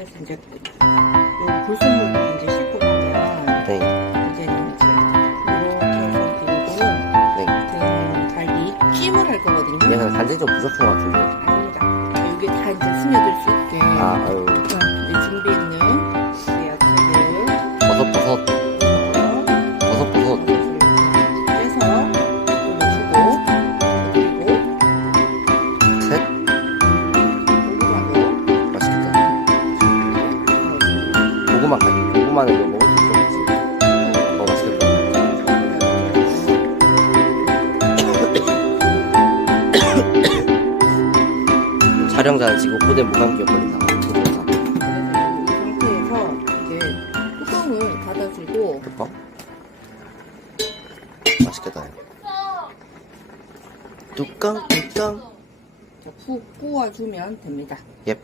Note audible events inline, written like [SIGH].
그래서 이제 요 불순물도 이제 씻고 나면 네. 이제는 이제 이렇게 해서 이거는 네. 등 갈비 찜을 할 거거든요. 얘는 간장이 좀 부족한 것 같은데. 아닙니다. 이게 다 이제 스며들 수 있게 아, 아유. 자, 이제 준비해 있는 야채를 버섯. 버섯, 고구마, 가- 고구마는 이거 먹을 수 있어. 어, 맛있겠다. [COUGHS] 촬영자는 지금 고대 무감기에 걸린 상황. 조종사. 그래서 이 상태에서 이제 뚜껑을 닫아주고 뚜껑. 맛있겠다. 뚜껑, 뚜껑. 푹 구워주면 됩니다. 예.